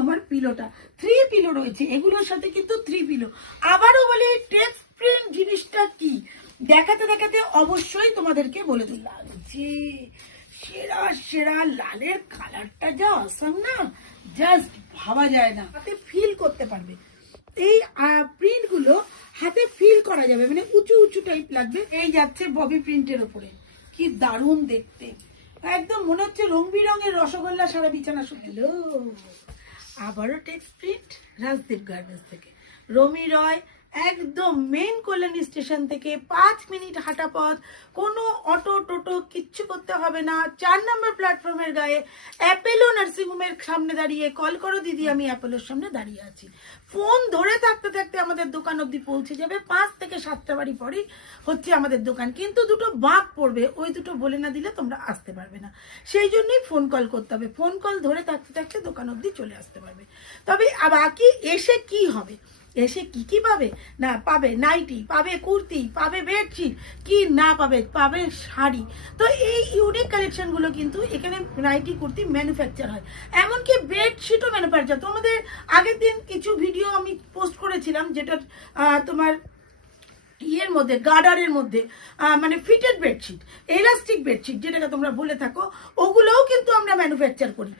তোমার পিলোটা। 3 পিলো রয়েছে, এগুলোর সাথে কিন্তু 3 পিলো। আবারও বলি টেক্সট প্রিন্ট জিনিসটা কি দেখাতে দেখাতে অবশ্যই তোমাদেরকে বলে দিলাম যে সেরা সেরা লালের কালারটা যা অসাম না, জাস্ট ভাবা যায় না, হাতে ফিল করতে পারবে। এই প্রিন্ট গুলো হাতে ফিল করা যাবে, মানে উঁচু উঁচু টাইপ লাগবে। এই যাচ্ছে ববি প্রিন্টের উপরে, কি দারুণ দেখতে, একদম মনে হচ্ছে রং বিরঙের রসগোল্লা সারা বিছানা শুধু। আবারও টেক্সট প্রিন্ট রাজদীপ গার্মেন্টস থেকে, রমি রয়, একদম মেন কল্যাণী স্টেশন থেকে 5 মিনিট হাঁটা পথ, কোনো অটো টোটো কিচ্ছু করতে হবে না। 4 নম্বর প্ল্যাটফর্মের গায়ে অ্যাপেলো নার্সিংহোমের সামনে দাঁড়িয়ে কল করো দিদি, আমি অ্যাপেলোর সামনে দাঁড়িয়ে আছি। ফোন ধরে থাকতে থাকতে আমাদের দোকান অবধি পৌঁছে যাবে। 5 থেকে 7টা বাড়ি পরেই হচ্ছে আমাদের দোকান, কিন্তু দুটো বাঁক পড়বে, ওই দুটো বলে না দিলে তোমরা আসতে পারবে না। সেই জন্যই ফোন কল করতে হবে, ফোন কল ধরে থাকতে থাকতে দোকান অবধি চলে আসতে পারবে। তবে বাকি এসে কি হবে, এসে কি কি পাবে না, পাবে নাইটি, পাবে কুর্তি, পাবে বেডশিট, কি না পাবে, পাবে শাড়ি। তো এই ইউনিক কালেকশনগুলো কিন্তু এখানে নাইটি কুর্তি ম্যানুফ্যাকচার হয়, এমনকি বেডশিটও ম্যানুফ্যাকচার। তোমাদের আগের দিন কিছু ভিডিও আমি পোস্ট করেছিলাম, যেটা তোমার ইয়ের মধ্যে, গার্ডারের মধ্যে, মানে ফিটেড বেডশিট, এলাস্টিক বেডশিট যেটাকে তোমরা বলে থাকো, ওগুলোও কিন্তু আমরা ম্যানুফ্যাকচার করি,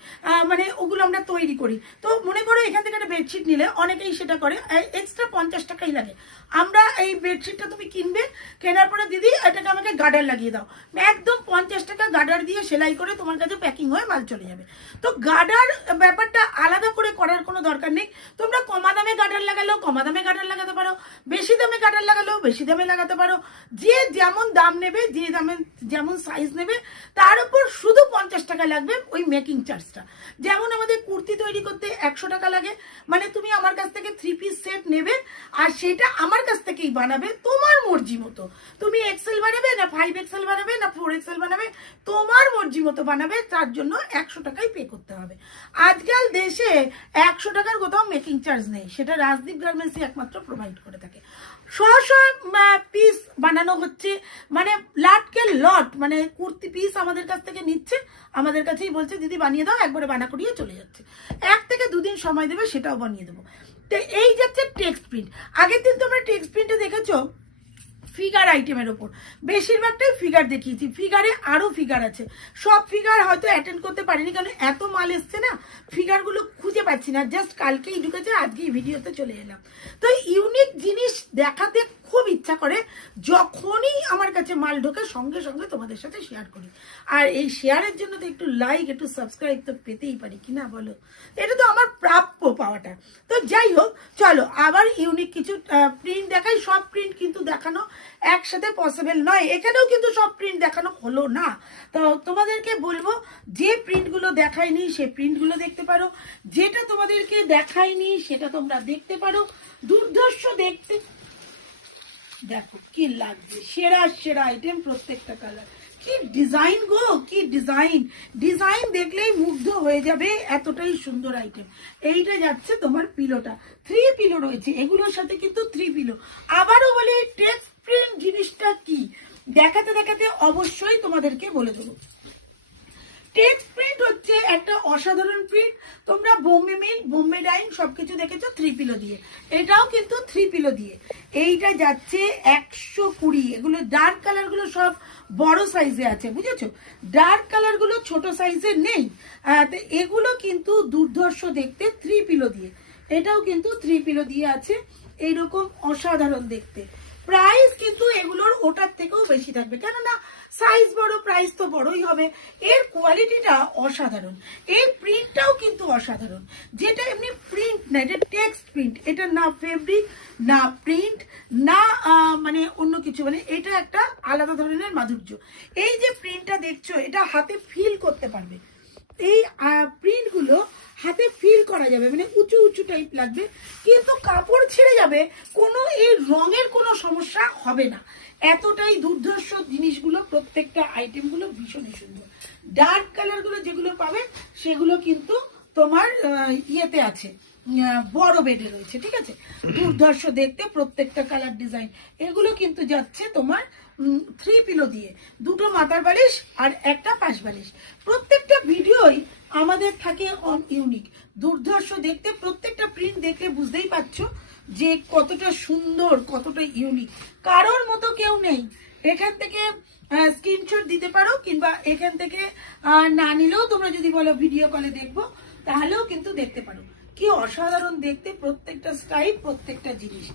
মানে ওগুলো আমরা তৈরি করি। তো মনে করো এখান থেকে একটা বেডশিট নিলে, অনেকেই সেটা করে, এক্সট্রা 50 টাকাই লাগে। আমরা এই বেডশিটটা তুমি কিনবে, কেনার পরে দিদি এটাকে আমাকে গার্ডার লাগিয়ে দাও, একদম 50 টাকা গার্ডার দিয়ে সেলাই করে তোমার কাছে প্যাকিং হয়ে মাল চলে যাবে। তো গার্ডার ব্যাপারটা আলাদা করে করার কোনো দরকার নেই। তোমরা কমা দামে গার্ডার লাগালেও কমা দামে গার্ডার লাগাতে পারো, বেশি দামে গার্ডার লাগালেও বেশি দামে লাগাতে পারো। যে যেমন দাম নেবে, যে দামে যেমন সাইজ নেবে, তার উপর শুধু 50 টাকা লাগবে ওই মেকিং চার্জটা। যেমন আমাদের কুর্তি তৈরি করতে 100 টাকা লাগে, মানে তুমি আমার কাছ থেকে 3 পিস সেট নেবে, আর সেটা আমার কাছ থেকেই বানাবে তোমার মর্জি মতো। তুমি এক্সেল বানাবে না 5 এক্সেল বানাবে না 4 এক্সেল বানাবে, তোমার মর্জি মতো বানাবে, তার জন্য 100 টাকাই পে করতে হবে। আজকাল দেশে 100 টাকার কোথাও মেকিং চার্জ নেই, সেটা রাজদীপ গার্মেন্টসই একমাত্র প্রোভাইড করে থাকে। 100 পিস বানানো হচ্ছে, মানে লাটকে লট, মানে কুর্তি পিস আমাদের কাছ থেকে নিচ্ছে, আমাদের কাছেই বলছে দিদি বানিয়ে দাও, একবারে বানা করিয়ে চলে যাচ্ছে। 1 থেকে 2 দিন সময় দেবে, সেটাও বানিয়ে দেবো। তো এই যাচ্ছে টেক্সট প্রিন্ট। আগের দিন তোমরা টেক্সট প্রিন্টে দেখেছো ফিগার আইটেমের ওপর, বেশিরভাগটাই ফিগার দেখিয়েছি, ফিগারে আরও ফিগার আছে। সব ফিগার হয়তো অ্যাটেন্ড করতে পারিনি, কারণ এত মাল এসছে না, ফিগারগুলো খুঁজে পাচ্ছি না, জাস্ট কালকেই ঢুকেছে, আজকেই ভিডিওতে চলে এলাম। তো ইউনিক জিনিস দেখাতে খুব ইচ্ছা করে, যখনই আমার কাছে মাল ঢোকে সঙ্গে সঙ্গে তোমাদের সাথে শেয়ার করি। আর এই শেয়ারের জন্য তো একটু লাইক, একটু সাবস্ক্রাইব তো পেতেই পারি, কি না বলো? এটা তো আমার প্রাপ্য পাওয়াটা। তো যাই হোক, চলো আবার ইউনিক কিছু প্রিন্ট দেখাই। সব প্রিন্ট কিন্তু দেখানো একসাথে পসিবল নয়, এখানেও কিন্তু সব প্রিন্ট দেখানো হলো না। তো তোমাদেরকে বলবো, যে প্রিন্টগুলো দেখায়নি সে প্রিন্টগুলো দেখতে পারো, যেটা তোমাদেরকে দেখায়নি সেটা তোমরা দেখতে পারো। দুর্ধর্ষ দেখতে, দেখো কি লাগছে, সেরা সেরা আইটেম, প্রত্যেকটা কালার, কি ডিজাইন গো, কি ডিজাইন, ডিজাইন দেখলেই মুগ্ধ হয়ে যাবে, এতটাই সুন্দর আইটেম। এইটা যাচ্ছে তোমার পিলোটা, 3 পিলো রয়েছে, এগুলোর সাথে কিন্তু 3 পিলো। আবারও বলি টেক্সট প্রিন্ট জিনিসটা কি দেখাতে দেখাতে অবশ্যই তোমাদেরকে বলে দেবো। টেক্সট প্রিন্ট হচ্ছে একটা অসাধারণ প্রিন্ট। তোমরা বোম্বে মিল, বোম্বে ডাইং সবকিছু দেখেছো 3 পিলো দিয়ে, এটাও কিন্তু 3 পিলো দিয়ে। এইটা যাচ্ছে 120। এগুলো ডার্ক কালারগুলো সব বড় সাইজে আছে, বুঝেছো? ডার্ক কালারগুলো ছোট সাইজে নেই। তো এগুলো কিন্তু দুর্ধর্ষ দেখতে, 3 পিলো দিয়ে। এটাও কিন্তু 3 পিলো দিয়ে আছে, এইরকম অসাধারণ দেখতে। প্রাইস কিন্তু এগুলোর ওটার থেকেও বেশি থাকবে, কেননা সাইজ বড়, প্রাইস তো বড়ই হবে। এর কোয়ালিটিটা অসাধারণ, এর প্রিন্টটাও কিন্তু অসাধারণ। যেটা এমনি প্রিন্ট না, এটা টেক্সট প্রিন্ট, এটা না ফেব্রিক না প্রিন্ট না মানে অন্য কিছু, মানে এটা একটা আলাদা ধরনের মাধুর্য। এই যে প্রিন্টটা দেখছো, এটা হাতে ফিল করতে পারবে। এই প্রিন্টগুলো হাতে ফিল করা যাবে, মানে উঁচু উঁচু টাইপ লাগবে, কিন্তু কাপড় ছেড়ে যাবে, কোনো এই রঙের কোনো সমস্যা হবে না। এতটাই দুর্ধর্ষ জিনিসগুলো, প্রত্যেকটা আইটেমগুলো ভীষণই সুন্দর। ডার্ক কালারগুলো যেগুলো পাবে সেগুলো কিন্তু তোমার ইয়েতে আছে, বড় বেডে রয়েছে, ঠিক আছে? দুর্ধর্ষ দেখতে, প্রত্যেকটা কালার ডিজাইন। এগুলো কিন্তু যাচ্ছে তোমার 3 পিলো দিয়ে, 2টো মাথার বালিশ আর একটা পাশ বালিশ। প্রত্যেকটা ভিডিওই আমাদের থাকে ইউনিক, দুর্ধর্ষ দেখতে। প্রত্যেকটা প্রিন্ট দেখে বুঝতেই পারছো যে কতটা সুন্দর, কতটা ইউনিক। কারোর মতো কেউ নেই। এখান থেকে স্ক্রিনশট দিতে পারো, কিংবা এখান থেকে না নিলেও তোমরা যদি বলো ভিডিও কলে দেখবো, তাহলেও কিন্তু দেখতে পারো। কি অসাধারণ দেখতে প্রত্যেকটা স্টাইল, প্রত্যেকটা জিনিস।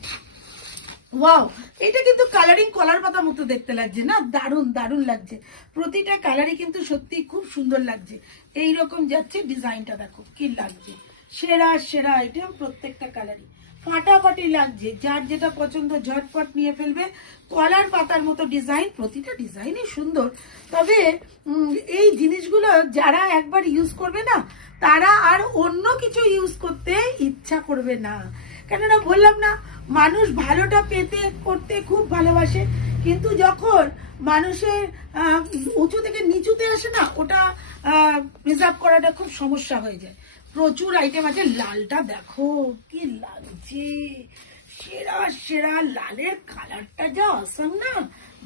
ওয়াও, এটা কিন্তু কালারিং কলার পাতা মতো দেখতে লাগছে না? দারুণ দারুণ লাগছে। প্রতিটা কালারই কিন্তু সত্যি খুব সুন্দর লাগছে। এইরকম যাচ্ছে ডিজাইনটা, দেখো কি লাগছে। সেরা সেরা আইটেম, প্রত্যেকটা কালারই ফাটাফাটি লাগছে। যার যেটা পছন্দ ঝটপট নিয়ে ফেলবে। কলার পাতার মতো ডিজাইন, প্রতিটা ডিজাইনই সুন্দর। তবে এই জিনিসগুলো যারা একবার ইউজ করবে না, তারা আর অন্য কিছু ইউজ করতে ইচ্ছা করবে না। কেননা বললাম না, মানুষ ভালোটা পেতে করতে খুব ভালোবাসে, কিন্তু যখন মানুষের উঁচু থেকে নিচুতে আসে না, ওটা রিজার্ভ করাটা খুব সমস্যা হয়ে যায়। প্রচুর আইটেম আছে। লালটা দেখো কি লাগছে, সেরা সেরা। লালের কালারটা যা অসাম না,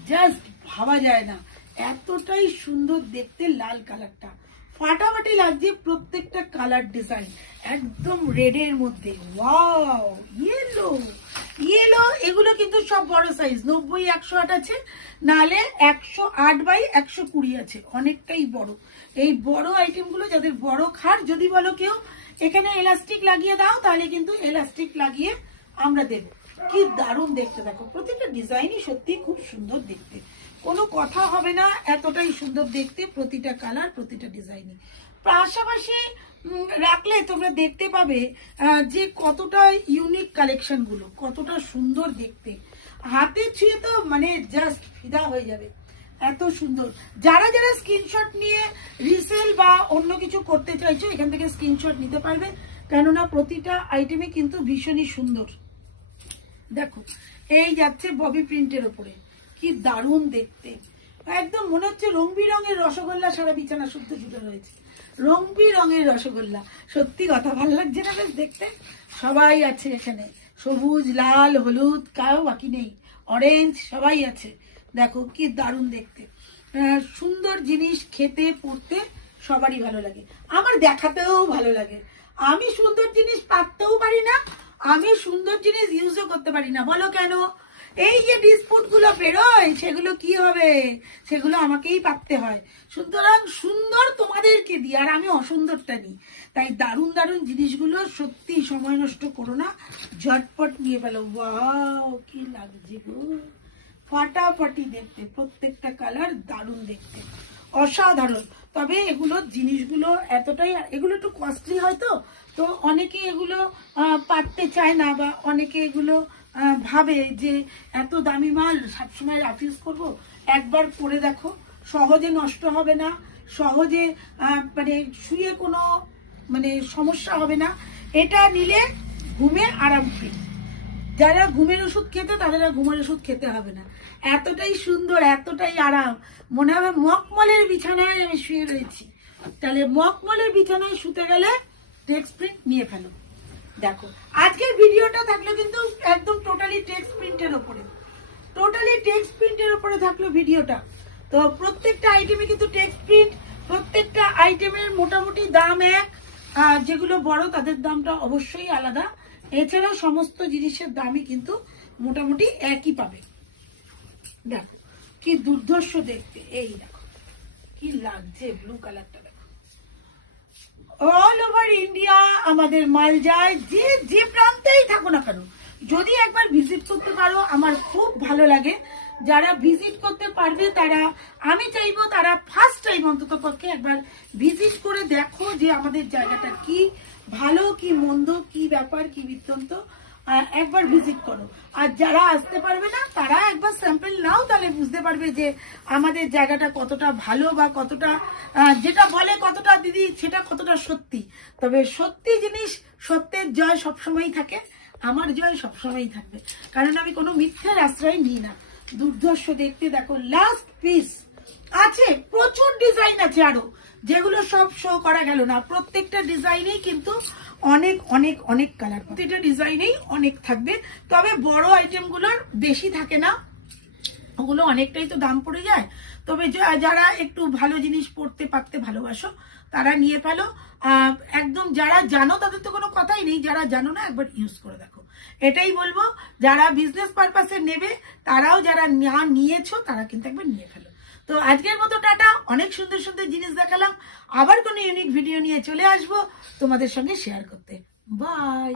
জাস্ট ভাবা যায় না, এতটাই সুন্দর দেখতে লাল কালারটা। ফাটাফাটি লাগছে প্রত্যেকটা কালার ডিজাইন, একদম রেডের মধ্যে। Wow, yellow yellow. এগুলো কিন্তু সব বড় সাইজ, 90, 108 আছে, নালে 108 বাই 120 আছে, অনেকটাই বড়। এই বড় আইটেমগুলো যাদের বড় খাট, যদি বলো কেউ এখানে এলাস্টিক লাগিয়ে দাও, তাহলে কিন্তু এলাস্টিক লাগিয়ে আমরা দেব। কি দারুণ দেখতে, দেখো প্রত্যেকটা ডিজাইনই সত্যি খুব সুন্দর দেখতে, কোনো কথা হবে না, এতটাই সুন্দর দেখতে প্রতিটা কালার, প্রতিটা ডিজাইনই। পাশাপাশি রাখলে তোমরা দেখতে পাবে যে কতটা ইউনিক কালেকশন গুলো, কতটা সুন্দর দেখতে। হাতে ছুঁয়ে তো মানে জাস্ট ফিদা হয়ে যাবে, এত সুন্দর। যারা যারা স্ক্রিনশট নিয়ে রিসেল বা অন্য কিছু করতে চাইছো, এখান থেকে স্ক্রিনশট নিতে পারবে, কেননা প্রতিটা আইটেমে কিন্তু ভীষণই সুন্দর। দেখো এই যাচ্ছে ববি প্রিন্টের ওপরে, কি দারুণ দেখতে। একদম মনে হচ্ছে রং বেরঙের রসগোল্লা সারা বিছানা শুদ্ধ জুড়ে রয়েছে, রং বেরঙের রসগোল্লা। সত্যি কথা, ভালো লাগছে না বেশ দেখতে? সবাই আছে এখানে, সবুজ, লাল, হলুদ, কাউ বাকি নেই, অরেঞ্জ, সবাই আছে। দেখো কি দারুণ দেখতে। সুন্দর জিনিস খেতে পড়তে সবারই ভালো লাগে, আমার দেখাতেও ভালো লাগে। আমি সুন্দর জিনিস পাততেও পারি না, আমি সুন্দর জিনিস ইউজও করতে পারি না। বলো কেন? এই যে ডিসপুট গুলো বেরোয়, সেগুলো কি হবে? সেগুলো আমাকেই পাততে হয়। সুতরাং সুন্দর তোমাদেরকে দিই, আর আমি অসুন্দরটা নিই। তাই দারুণ দারুণ জিনিসগুলো সত্যি সময় নষ্ট করো না, ঝটপট নিয়ে ফেলো। ওয়াও, কি লাগছে গো, ফাটাফাটি দেখতে, প্রত্যেকটা কালার দারুণ দেখতে, অসাধারণ। তবে এগুলো জিনিসগুলো এতটাই, এগুলো একটু কস্টলি হয়, তো অনেকে এগুলো পারতে চায় না, বা অনেকে এগুলো ভাবে যে এত দামি মাল সবসময় রাফিউজ করবো। একবার করে দেখো, সহজে নষ্ট হবে না, সহজে মানে শুয়ে কোনো মানে সমস্যা হবে না। এটা নিলে ঘুমে আরাম পেয়ে, যারা ঘুমের ওষুধ খেতে, তাদের আর ঘুমের ওষুধ খেতে হবে না। এতটাই সুন্দর, এতটাই আরাম, মনে হবে মখমলের বিছানায় আমি শুয়ে রয়েছি। তাহলে মখমলের বিছানায় শুতে গেলে টেক্সট প্রিন্ট নিয়ে ফেলো। দেখো আজকের ভিডিওটা থাকলো কিন্তু একদম টোটালি টেক্সট প্রিন্টের ওপরে, টোটালি টেক্সট প্রিন্টের ওপরে থাকলো ভিডিওটা। তো প্রত্যেকটা আইটেমে কিন্তু টেক্সট প্রিন্ট, প্রত্যেকটা আইটেমের মোটামুটি দাম এক, যেগুলো বড় তাদের দামটা অবশ্যই আলাদা। এছাড়াও সমস্ত জিনিসের দামই কিন্তু মোটামুটি একই পাবে। দেখো কি দুর্ধর্ষ দেখতে, এই দেখো কি লাগছে, ব্লু কালারটা দেখো। অল ওভার ইন্ডিয়া আমাদের মাল যায়, যে যে প্রান্তেই থাকো না কেন, যদি একবার ভিজিট করতে পারো আমার খুব ভালো লাগে। যারা ভিজিট করতে পারবে তারা, আমি চাইবো তারা ফার্স্ট টাইম অন্তত পক্ষে একবার ভিজিট করে দেখো যে আমাদের জায়গাটা কি ভালো, কি মন্দ, কি ব্যাপার, কি বৃত্তান্ত, একবার ভিজিট করো। আর যারা আসতে পারবে না, তারা একবার স্যাম্পল নাও, তাহলে বুঝতে পারবে যে আমাদের জায়গাটা কতটা ভালো, বা কতটা যেটা বলে কতটা দিদি সেটা কতটা সত্যি। তবে সত্যি জিনিস, সত্যের জয় সবসময়ই থাকে, আমার জয় সবসময়ই থাকবে, কারণ আমি কোনো মিথ্যার আশ্রয় নিই না। দুর্ধর্ষ দেখতে। দেখো লাস্ট পিস আছে, প্রচুর ডিজাইন আছে আরো, যেগুলো সব শো করা গেল না। প্রত্যেকটা ডিজাইনেই কিন্তু অনেক অনেক অনেক কালার, প্রত্যেকটা ডিজাইনেই অনেক থাকবে। তবে বড় আইটেমগুলোর বেশি থাকে না, ওগুলো অনেকটাই তো দাম পড়ে যায়। তবে যারা একটু ভালো জিনিস পড়তে পারতে ভালোবাসো তারা নিয়ে ফেলো। একদম যারা জানো তাদের তো কোনো কথাই নেই, যারা জানো না একবার ইউজ করে দেখো, এটাই বলবো। যারা বিজনেস পারপাসে নেবে তারাও, যারা না নিয়েছো তারা কিন্তু একবার নিয়ে ফেলো। তো আজকের মতো টাটা। অনেক সুন্দর সুন্দর জিনিস দেখালাম, আবার কোনো ইউনিক ভিডিও নিয়ে চলে আসবো তোমাদের সঙ্গে শেয়ার করতে। বাই।